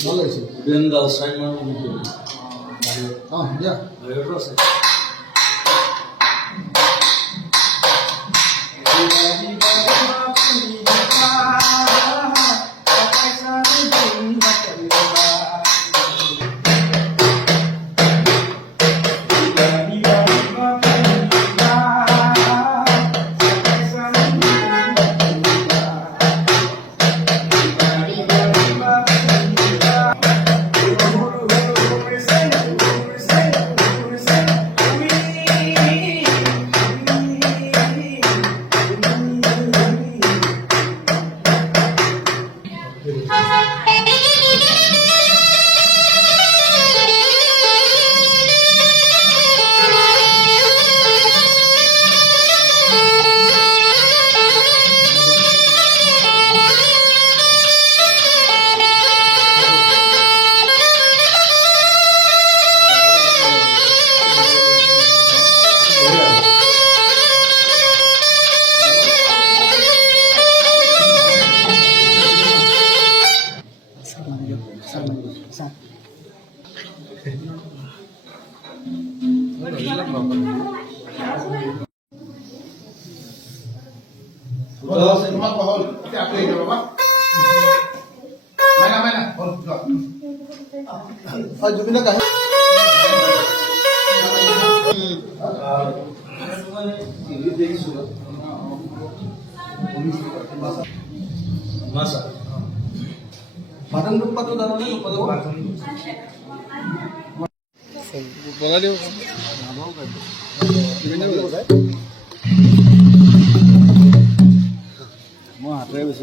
ভাল লাগিছিল বেনডাল চাইমাৰ দিয়া বাহিৰতো আছে জুবিনক আহি বাটন দুপাটো জানানে বলা দিও মই হাতেৰে বেছি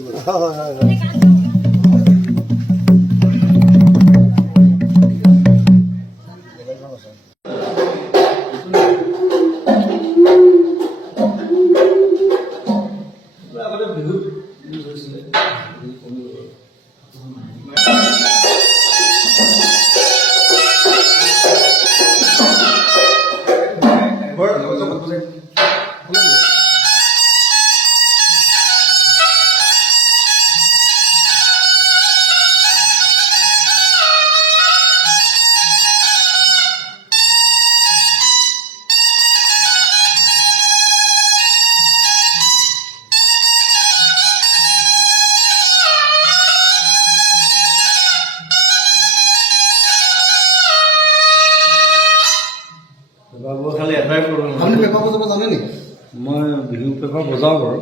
খালি এটাই প্ৰব্লেম আপুনি পেপাৰ বজাব জানে নেকি মই বিহু পেপাৰ বজাওঁ বাৰু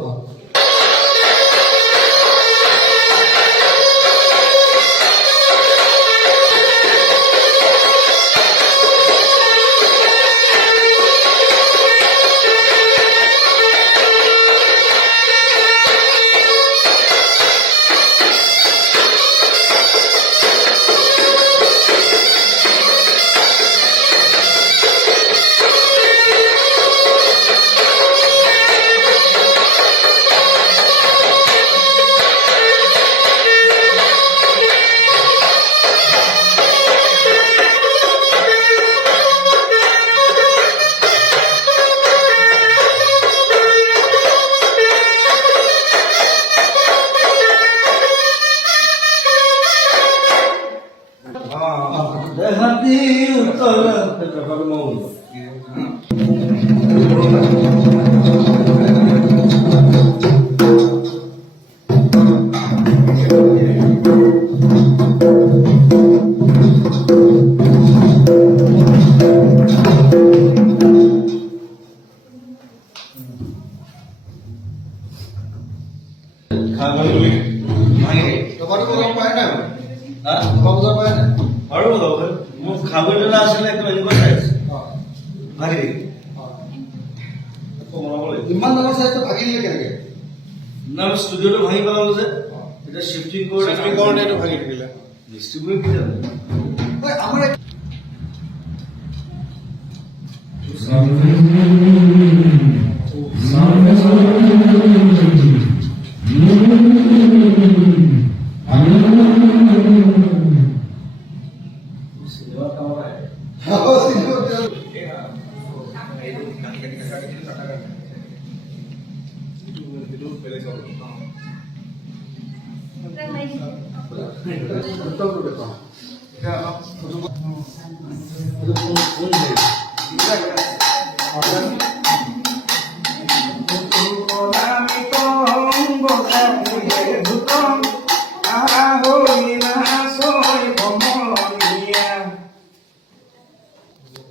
Hati utara petrokal mau. Kawan dulu, mana? Lepas itu orang pakai apa? Hah? Lepas itu pakai apa? Baru tahu kan? Mau kawan dulu asal itu ini kau tahu? Mana? Kau mana boleh? ইমান ডাঙৰ চাইজটো ভাগি দিলে কেনেকে না ষ্টুডিঅ'টো ভাঙি পেলালো যে এটা শিফটিং কৰোঁতে এইটো ভাগি থাকিলে ডিষ্ট্ৰিবিউট কি জানো আমাৰ চিনেমা কামৰ আহে Itu উত্তৰটো দেখুৱাওঁ। এতিয়া আমাক সুধিব। কোন হেৰি?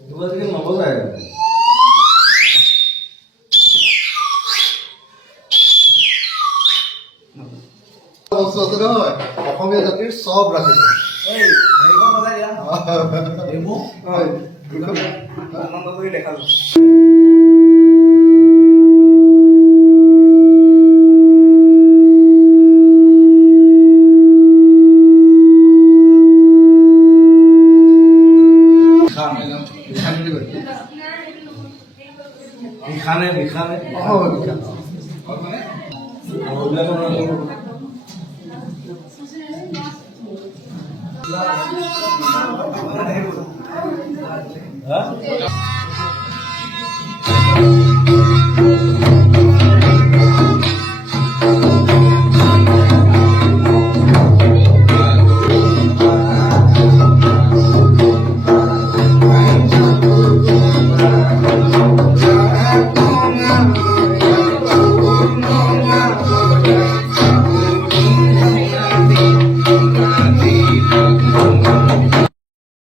তোমাদেৰকে নবজায় বস্তু আছে নহয়, অসমীয়া জাতিৰ চব ৰাখিছে। হয়, আনন্দ কৰি দেখালো। বিখানে বিখানে বিখ্যাত।